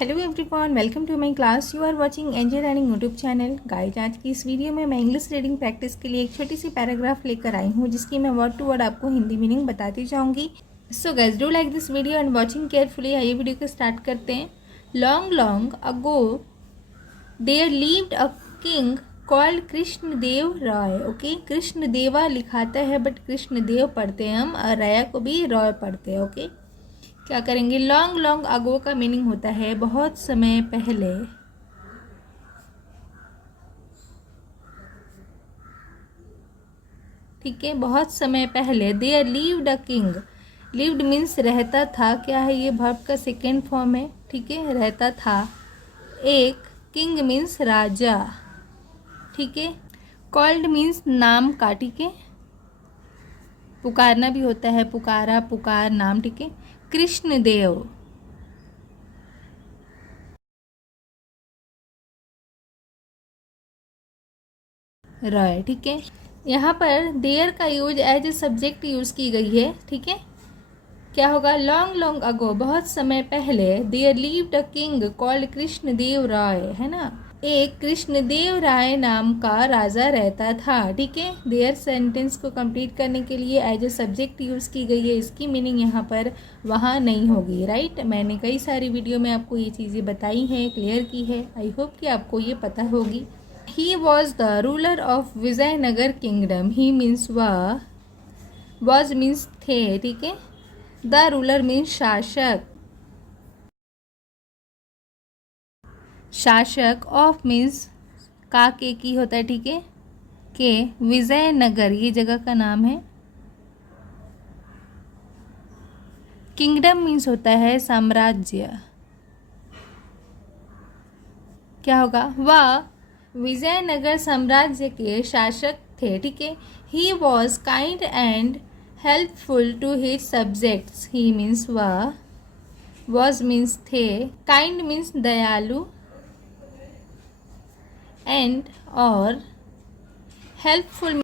Hello everyone, welcome to my class. You are watching Angel Learning YouTube channel. Guys, आज की इस video में मैं इंग्लिश रीडिंग प्रैक्टिस के लिए एक छोटी सी पैराग्राफ लेकर आई हूँ, जिसकी मैं वर्ड टू वर्ड आपको हिंदी मीनिंग बताती जाऊँगी। So guys, do like this video and watching carefully. आइए वीडियो को स्टार्ट करते हैं। Long long ago there lived a king called Krishnadev Rai. Okay, Krishnadeva लिखाता है बट कृष्णदेव पढ़ते हैं हम, और राया को भी रॉय पढ़ते हैं। ओके, क्या करेंगे? लॉन्ग लॉन्ग अगो का मीनिंग होता है बहुत समय पहले। ठीक है, बहुत समय पहले। There lived a king. Lived means रहता था। क्या है ये? वर्ब का सेकेंड फॉर्म है। ठीक है, रहता था। एक किंग मीन्स राजा। ठीक है, कॉल्ड मीन्स नाम का। ठीक है, पुकारना भी होता है, पुकारा, पुकार, नाम। ठीक है, कृष्णदेव रॉय। ठीक है, यहाँ पर देयर का use as a subject use की गई है। ठीक है, क्या होगा? लॉन्ग लॉन्ग अगो, बहुत समय पहले। There lived a king called Krishnadev Rai, है ना। एक कृष्णदेव राय नाम का राजा रहता था। ठीक है, देयर सेंटेंस को कंप्लीट करने के लिए एज ए सब्जेक्ट यूज की गई है। इसकी मीनिंग यहाँ पर वहाँ नहीं होगी। राइट, मैंने कई सारी वीडियो में आपको ये चीज़ें बताई हैं, क्लियर की है। आई होप कि आपको ये पता होगी। He was the ruler of Vijayanagar kingdom. He means was means थे। ठीक है, द रूलर मीन्स शासक। शासक ऑफ मीन्स का के की होता है। ठीक है, के विजयनगर ये जगह का नाम है। किंगडम मीन्स होता है साम्राज्य। क्या होगा? वह विजयनगर साम्राज्य के शासक थे। ठीक है, he was kind and helpful to his subjects. He means वह, वॉज मीन्स थे, काइंड मीन्स दयालु, एंड और helpful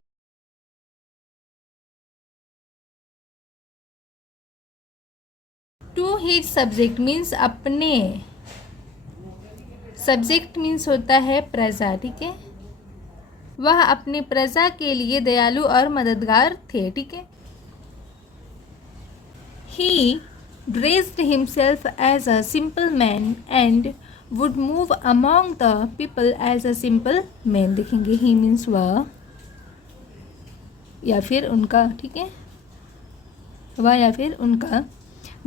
to his subject means अपने। सब्जेक्ट मीन्स होता है प्रजा। ठीक है, वह अपने प्रजा के लिए दयालु और मददगार थे। ठीक है, he dressed himself as a simple man and would move among the people as a simple man. देखेंगे, ही मीन्स वह या फिर उनका। ठीक है, वह या फिर उनका।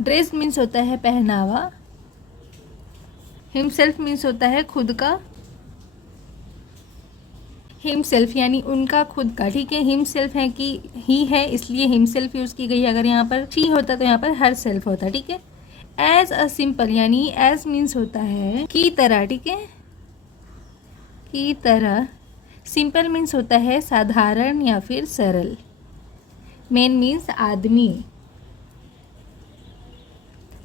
ड्रेस मीन्स होता है पहनावा। हिमसेल्फ मीन्स होता है खुद का। हिमसेल्फ यानी उनका खुद का। ठीक है, हिमसेल्फ है कि ही है, इसलिए हिमसेल्फ यूज की गई है। अगर यहाँ पर शी होता तो यहाँ पर हर सेल्फ होता। ठीक है, एज अ सिंपल यानी एज मीन्स होता है की तरह। ठीक है, की तरह। सिंपल मीन्स होता है साधारण या फिर सरल। मैन मीन्स आदमी,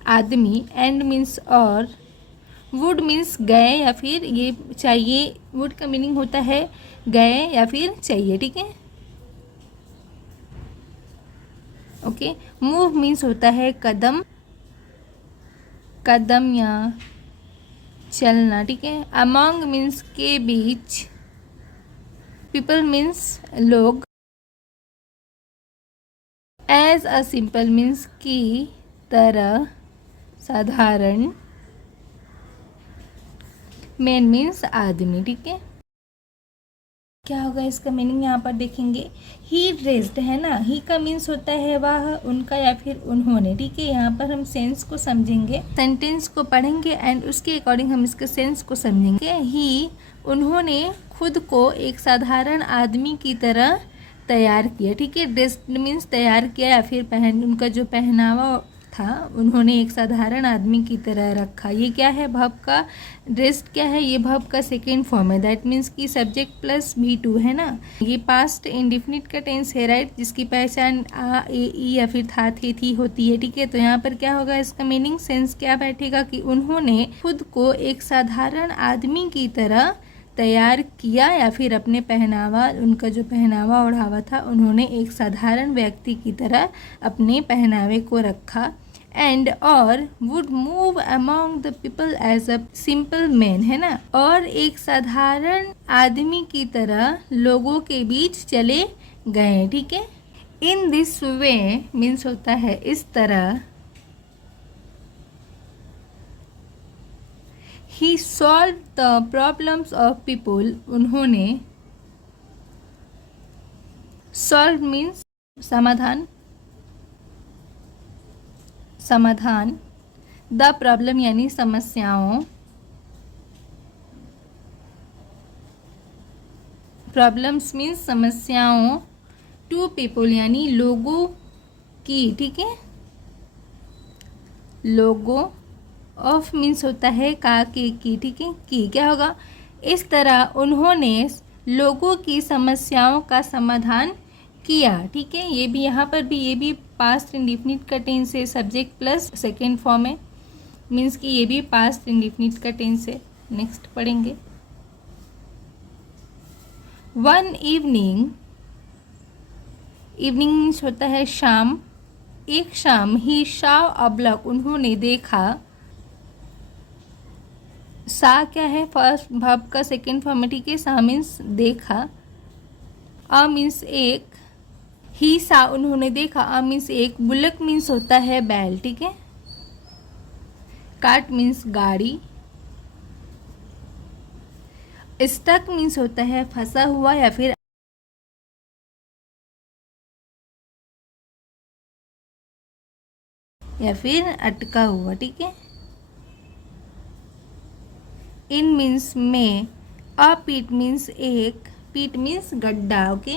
आदमी। एंड मीन्स और। वुड मीन्स गए या फिर ये चाहिए। वुड का मीनिंग होता है गए या फिर चाहिए। ठीक है, ओके। मूव मीन्स होता है कदम, कदम या चलना। ठीक है, अमॉन्ग मीन्स के बीच। पीपल मीन्स लोग। एज अ सिंपल मीन्स की तरह, साधारण। मैन मीन्स आदमी। ठीक है, क्या होगा इसका मीनिंग? यहाँ पर देखेंगे, ही ड्रेस्ड है ना। ही का मीन्स होता है वह, उनका या फिर उन्होंने। ठीक है, यहाँ पर हम सेंस को समझेंगे, सेंटेंस को पढ़ेंगे एंड उसके अकॉर्डिंग हम इसके सेंस को समझेंगे। ही, उन्होंने खुद को एक साधारण आदमी की तरह तैयार किया। ठीक है, ड्रेस्ड मीन्स तैयार किया या फिर उनका जो पहनावा था, उन्होंने एक साधारण आदमी की तरह रखा। ये क्या है? वर्ब का। ड्रेस्ड क्या है? ये वर्ब का सेकेंड फॉर्म है। दैट मीन्स कि सब्जेक्ट प्लस V2 है ना। ये पास्ट इंडिफिनिट का टेंस है। राइट, जिसकी पहचान आ, ए, ई या फिर था, थे, थी होती है। ठीक है, तो यहाँ पर क्या होगा? इसका मीनिंग सेंस क्या बैठेगा कि उन्होंने खुद को एक साधारण आदमी की तरह तैयार किया या फिर अपने पहनावा, उनका जो पहनावा ओढ़ावा था, उन्होंने एक साधारण व्यक्ति की तरह अपने पहनावे को रखा। एंड और would move among the people as a simple man, है ना, और एक साधारण आदमी की तरह लोगों के बीच चले गए, ठीक है। इन दिस वे मीन्स होता है इस तरह। He solve the problems of people, उन्होंने, सॉल्व मीन्स समाधान, समाधान, द प्रॉब्लम यानी समस्याओं, प्रॉब्लम्स मीन्स समस्याओं, टू पीपल यानी लोगों की, ठीक है। लोगों, ऑफ मीन्स होता है का, के, की, ठीक है, की क्या होगा। इस तरह उन्होंने लोगों की समस्याओं का समाधान किया, ठीक है। ये भी यहाँ पर भी, ये भी पास्ट इंडिफिनिट का टेंस है, सब्जेक्ट प्लस सेकेंड फॉर्म है, मीन्स कि ये भी पास्ट इंडिफिनिट का टेंस है। नेक्स्ट पढ़ेंगे। वन इवनिंग, इवनिंग मीन्स होता है शाम, एक शाम, ही शॉ अ ब्लॉक, उन्होंने देखा, सा क्या है, फर्स्ट वर्ब का सेकेंड फॉर्म है, ठीक है। सा मीन्स देखा, अ मीन्स एक, ही सा उन्होंने देखा, अ मीन्स एक, बुलक मीन्स होता है बैल, ठीक है। कार्ट मीन्स गाड़ी, स्टक मीन्स होता है फंसा हुआ या फिर अटका हुआ, ठीक है। इन मीन्स में, अ पीट मीन्स एक, पीट मीन्स गड्ढा, ओके,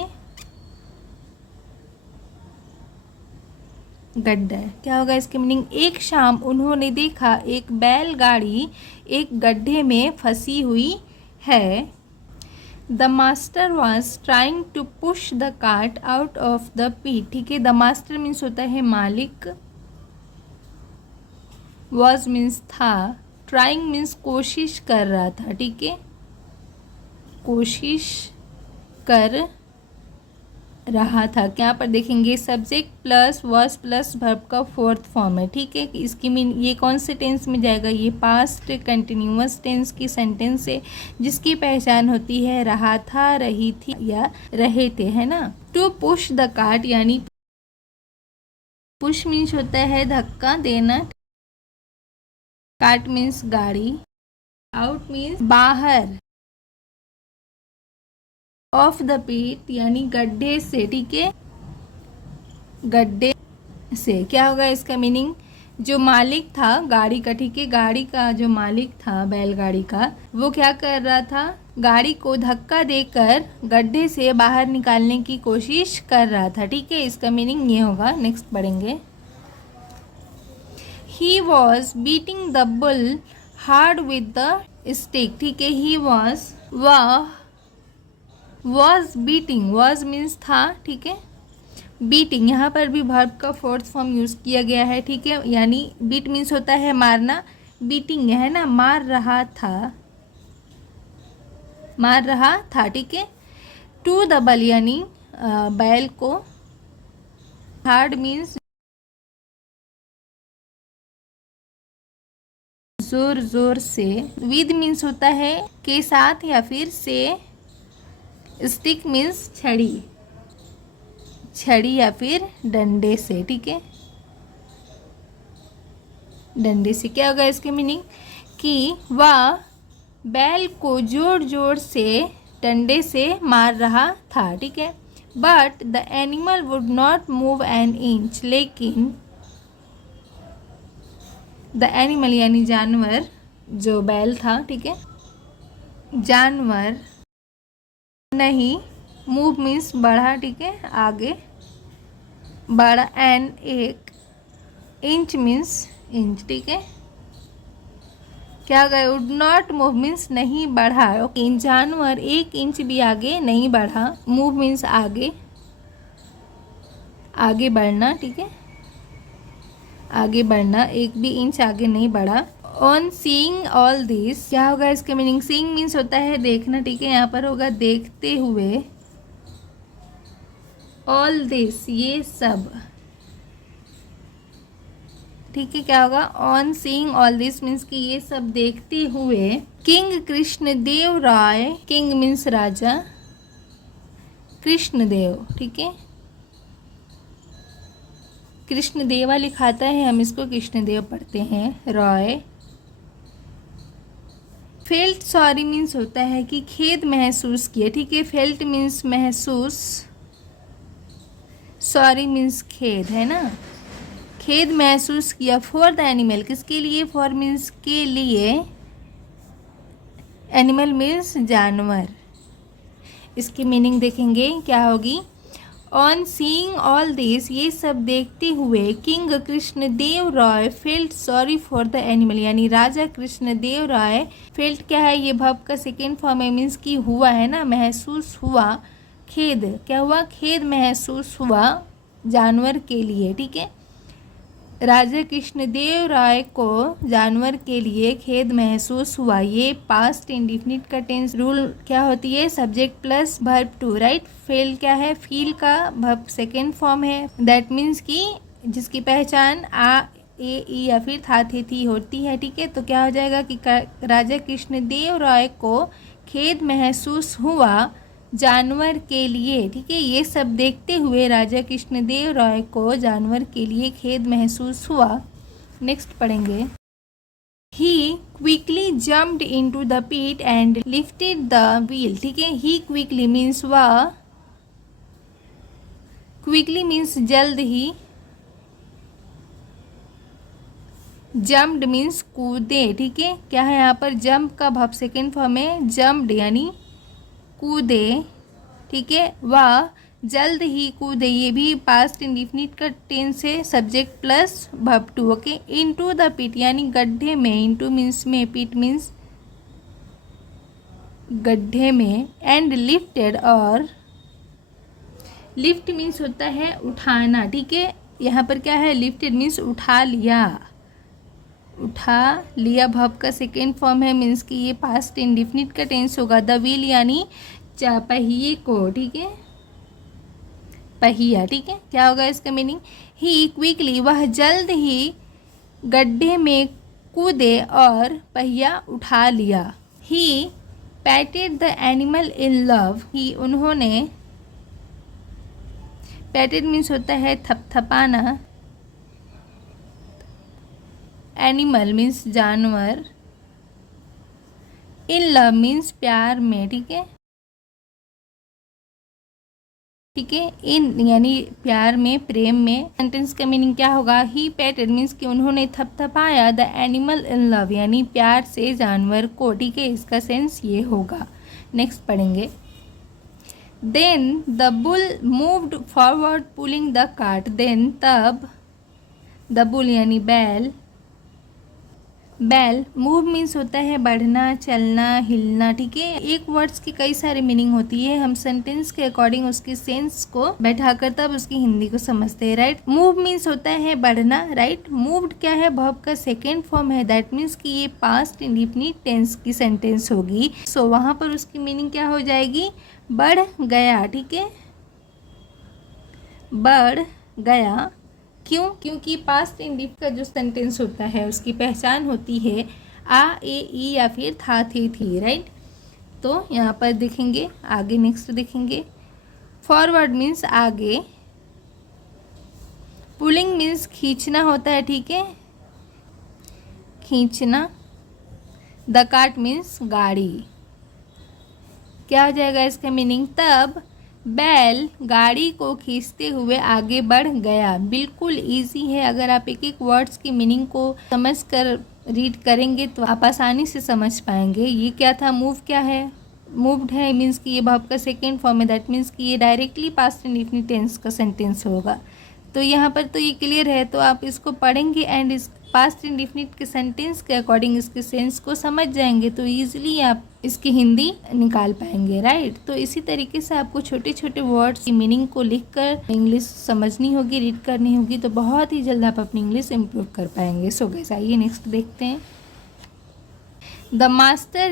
गड्ढा। क्या होगा इसकी मीनिंग, एक शाम उन्होंने देखा एक बैलगाड़ी एक गड्ढे में फंसी हुई है। The master was trying to push the cart out of the pit, ठीक है। द मास्टर मीन्स होता है मालिक, वॉज मीन्स था, ट्राइंग मीन्स कोशिश कर रहा था, ठीक है, कोशिश कर रहा था। क्या पर देखेंगे, subject plus was plus verb का फोर्थ फॉर्म है, ठीक है। इसकी मीन ये कौन से टेंस में जाएगा, ये पास्ट कंटिन्यूअस टेंस की सेंटेंस है, जिसकी पहचान होती है रहा था, रही थी या रहे थे, है ना। टू पुश द कार्ट यानी पुश मीन्स होता है धक्का देना, कार्ट मीन्स गाड़ी, आउट मीन्स बाहर, ऑफ द पीट यानी गड्ढे से, ठीक है, गड्ढे से। क्या होगा इसका मीनिंग, जो मालिक था गाड़ी का, ठीक है, गाड़ी का जो मालिक था बैलगाड़ी का, वो क्या कर रहा था, गाड़ी को धक्का देकर गड्ढे से बाहर निकालने की कोशिश कर रहा था, ठीक है। इसका मीनिंग ये होगा। नेक्स्ट पढ़ेंगे। He was beating the bull hard with the stick, ठीक है। ही वॉज, वह, वॉज बीटिंग, वॉज मीन्स था, ठीक है। बीटिंग यहाँ पर भी वर्ब का फोर्थ फॉर्म यूज़ किया गया है, ठीक है, यानी बीट मीन्स होता है मारना, बीटिंग है ना, मार रहा था, मार रहा था, ठीक है। टू द बल यानी बैल को, हार्ड मीन्स जोर जोर से, विद मीन्स होता है के साथ या फिर से, स्टिक मीन्स छड़ी, छड़ी या फिर डंडे से, ठीक है, डंडे से। क्या होगा इसके मीनिंग, कि वह बैल को जोर जोर से डंडे से मार रहा था, ठीक है। But the animal would not move an inch, लेकिन द एनिमल यानी जानवर, जो बैल था, ठीक है, जानवर नहीं, मूव मीन्स बढ़ा, ठीक है, आगे बढ़ा, एन एक, इंच मीन्स इंच, ठीक है। क्या गए, वुड नॉट मूव मीन्स नहीं बढ़ा, ओके, जानवर एक इंच भी आगे नहीं बढ़ा, मूव मीन्स आगे, आगे बढ़ना, ठीक है, आगे बढ़ना, एक भी इंच आगे नहीं बढ़ा। ऑन सीइंग ऑल दिस, क्या होगा इसके मीनिंग, सीइंग मीन्स होता है देखना, ठीक है, यहाँ पर होगा देखते हुए, ऑल दिस ये सब, ठीक है, क्या होगा, on seeing all this means कि ये सब देखते हुए किंग कृष्णदेव राय, किंग मीन्स राजा, कृष्णदेव, ठीक है, कृष्णदेवा लिखाता है, हम इसको कृष्णदेव पढ़ते हैं, रॉय। फेल्ट सॉरी मीन्स होता है कि खेद महसूस किया, ठीक है, फेल्ट मीन्स महसूस, सॉरी मीन्स खेद, है ना, खेद महसूस किया फॉर द एनिमल, किसके लिए, फॉर मीन्स के लिए, एनिमल मीन्स जानवर। इसकी मीनिंग देखेंगे क्या होगी, ऑन सीइंग ऑल दिस, ये सब देखते हुए king Krishnadeva Raya felt sorry for the animal, यानी राजा कृष्णदेव राय, फेल्ट क्या है, ये वर्ब का सेकेंड फॉर्म है, मीन्स कि हुआ, है ना, महसूस हुआ, खेद क्या हुआ, खेद महसूस हुआ जानवर के लिए, ठीक है, राजा कृष्णदेव राय को जानवर के लिए खेद महसूस हुआ। ये पास्ट इंडिफिनिट का टेंस रूल क्या होती है, subject plus verb two, right. Fell क्या है, फील का वर्ब सेकेंड फॉर्म है, दैट मीन्स कि जिसकी पहचान आ, ए, ई या फिर था, थे, थी होती है, ठीक है। तो क्या हो जाएगा कि राजा कृष्णदेव राय को खेद महसूस हुआ जानवर के लिए, ठीक है। ये सब देखते हुए राजा कृष्णदेव राय को जानवर के लिए खेद महसूस हुआ। नेक्स्ट पढ़ेंगे, he quickly jumped into the pit and lifted the wheel, ठीक है। ही क्विकली मीन्स वह, क्विकली मीन्स जल्द ही, जम्प्ड मीन्स कूदे, ठीक है। क्या है यहाँ पर, जंप का वर्ब सेकेंड फॉर्म है, जम्प्ड यानी कूदे, ठीक है। वह जल्द ही कूदे, ये भी पास्ट इंडिफिनिट का टेंस है, subject plus verb two, okay. Into the pit यानी गड्ढे में, इनटू मीन्स में, पिट मीन्स गड्ढे में, एंड लिफ्टेड, और लिफ्ट मीन्स होता है उठाना, ठीक है। यहाँ पर क्या है, लिफ्टेड मीन्स उठा लिया, उठा लिया वर्ब का सेकेंड फॉर्म है, मीन्स कि ये पास्ट इंडिफिनिट का टेंस होगा। द व्हील यानी पहिए को, ठीक है, पहिया, ठीक है। क्या होगा इसका मीनिंग, ही क्विकली, वह जल्द ही गड्ढे में कूदे और पहिया उठा लिया। He patted the animal in love, he उन्होंने, पैटेड मीन्स होता है थपथपाना, एनिमल मीन्स जानवर, इन लव मीन्स प्यार में, ठीक है, ठीक है। इन यानी प्यार में, प्रेम में। सेंटेंस का मीनिंग क्या होगा, ही पेटेड मीन्स कि उन्होंने थपथपाया द एनिमल इन लव, यानी प्यार से जानवर को, ठीक है। इसका सेंस ये होगा। नेक्स्ट पढ़ेंगे, then the bull moved forward pulling the cart, then तब, द बुल यानी बैल, बैल, मूव मीन्स होता है बढ़ना, चलना, हिलना, ठीक है। एक वर्ड्स की कई सारी मीनिंग होती है, हम सेंटेंस के अकॉर्डिंग उसके सेंस को बैठाकर तब उसकी हिंदी को समझते हैं, राइट। मूव मीन्स होता है बढ़ना, राइट। मूव्ड क्या है, वर्ब का सेकेंड फॉर्म है, दैट मीन्स कि ये पास्ट इंडिफिनिट टेंस की सेंटेंस होगी। सो वहाँ पर उसकी मीनिंग क्या हो जाएगी, बढ़ गया, ठीक है, बढ़ गया। क्यों, क्योंकि पास्ट इंडिफ का जो सेंटेंस होता है उसकी पहचान होती है आ, ए, ई या फिर था, थे, थी, राइट। तो यहाँ पर देखेंगे आगे, नेक्स्ट देखेंगे, फॉरवर्ड मीन्स आगे, पुलिंग मीन्स खींचना होता है, ठीक है, खींचना, द कार्ट मीन्स गाड़ी। क्या हो जाएगा इसका मीनिंग, तब बैल गाड़ी को खींचते हुए आगे बढ़ गया। बिल्कुल इजी है, अगर आप एक एक वर्ड्स की मीनिंग को समझकर रीड करेंगे तो आप आसानी से समझ पाएंगे। ये क्या था, मूव क्या है, मूव्ड है, मीन्स कि ये वर्ब का सेकेंड फॉर्म है, दैट मीन्स कि ये डायरेक्टली पास्ट इंडिफिनिट टेंस का सेंटेंस होगा। तो यहाँ पर तो ये क्लियर है, तो आप इसको पढ़ेंगे एंड इस पास्ट इंडिफिनिट के सेंटेंस के अकॉर्डिंग इसके सेंस को समझ जाएंगे तो ईजिली आप इसकी हिंदी निकाल पाएंगे, राइट। तो इसी तरीके से आपको छोटे छोटे वर्ड्स की मीनिंग को लिखकर इंग्लिश समझनी होगी, रीड करनी होगी, तो बहुत ही जल्द आप अपनी इंग्लिश इम्प्रूव कर पाएंगे। सो गाइस, आइए नेक्स्ट देखते हैं, द मास्टर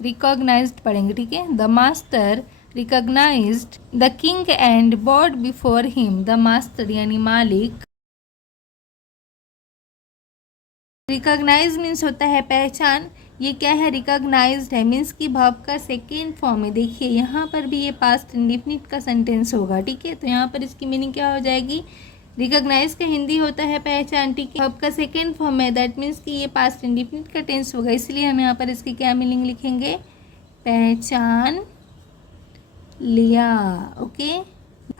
रिकॉग्नाइज्ड पढ़ेंगे, ठीक है। The master recognised the king and bowed before him, the master यानी मालिक, रिकॉग्नाइज मीन्स होता है पहचान। ये क्या है, रिकॉग्नाइज्ड है मीन्स की वर्ब का सेकेंड फॉर्म है। देखिए यहाँ पर भी ये पास्ट इंडिफिनिट का सेंटेंस होगा, ठीक है। तो यहाँ पर इसकी मीनिंग क्या हो जाएगी, रिकॉग्नाइज का हिंदी होता है पहचान, ठीक है। वर्ब का सेकेंड फॉर्म है, दैट मीन्स कि ये पास्ट इंडिफिनिट का टेंस होगा, इसलिए हम यहाँ पर इसकी क्या मीनिंग लिखेंगे, पहचान लिया। ओके,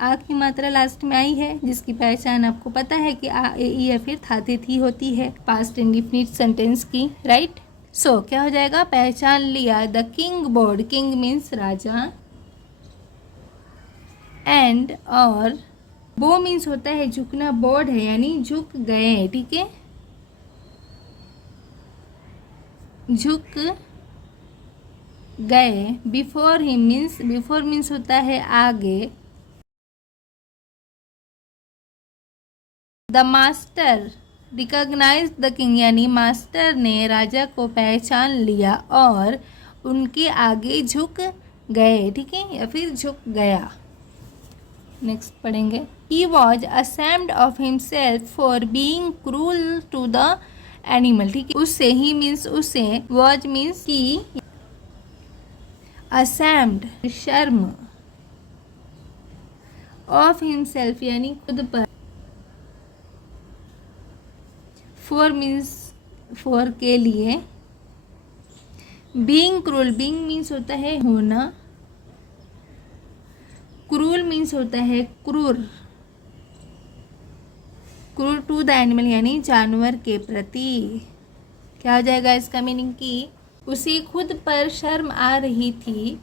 आ की मात्रा लास्ट में आई है, जिसकी पहचान आपको पता है कि आ ए ई या फिर था थे थी होती है पास्ट इंडिफिनिट सेंटेंस की, राइट। सो क्या हो जाएगा, पहचान लिया। The king board, king means Raja, and और बो मीन्स होता है झुकना, बोर्ड है यानी झुक गए, ठीक है, झुक गए। Before him means, before means होता है आगे। The master recognise the king यानी मास्टर ने राजा को पहचान लिया और उनके आगे झुक गए, ठीक है, या फिर झुक गया। नेक्स्ट पढ़ेंगे, he was ashamed of himself for being cruel to the animal, ठीक है। उससे, ही मीन्स उसे, वॉज मीन्स की, ashamed शर्म, of himself यानी खुद पर, for मीन्स for के लिए, being cruel, being मीन्स होता है होना, क्रूर मीन्स होता है क्रूर, क्रूर टू द एनिमल यानी जानवर के प्रति। क्या हो जाएगा इसका मीनिंग की, उसे खुद पर शर्म आ रही थी।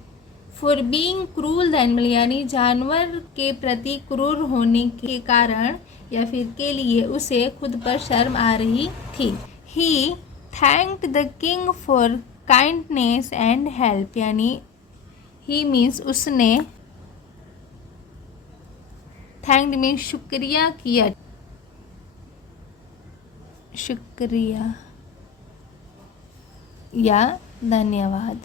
For being cruel the animal यानी जानवर के प्रति क्रूर होने के कारण या फिर के लिए उसे खुद पर शर्म आ रही थी। He thanked the king for kindness and help यानी ही मीन्स उसने, थैंक्ड मीन्स शुक्रिया किया, शुक्रिया या धन्यवाद,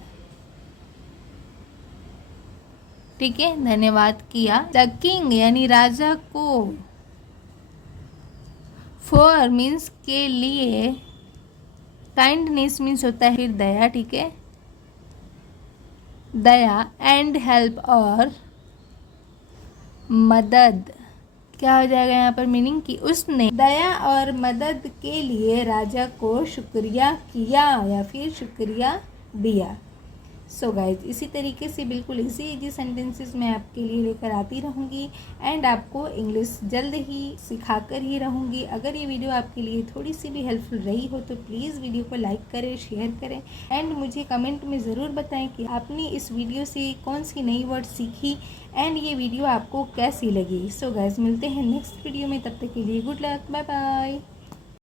ठीक है, धन्यवाद किया। द किंग यानी राजा को, फॉर मीन्स के लिए, काइंडनेस मीन्स होता है फिर दया, ठीक है, दया, एंड हेल्प और मदद। क्या हो जाएगा यहाँ पर मीनिंग कि उसने दया और मदद के लिए राजा को शुक्रिया किया या फिर शुक्रिया दिया। सो गाइज, इसी तरीके से बिल्कुल इजी सेंटेंसेस मैं आपके लिए लेकर आती रहूँगी एंड आपको इंग्लिश जल्द ही सिखाकर ही रहूँगी। अगर ये वीडियो आपके लिए थोड़ी सी भी हेल्पफुल रही हो तो प्लीज़ वीडियो को लाइक करें, शेयर करें एंड मुझे कमेंट में ज़रूर बताएं कि आपने इस वीडियो से कौन सी नई वर्ड सीखी एंड ये वीडियो आपको कैसी लगी। सो गाइज, मिलते हैं नेक्स्ट वीडियो में, तब तक के लिए गुड लक, बाय बाय।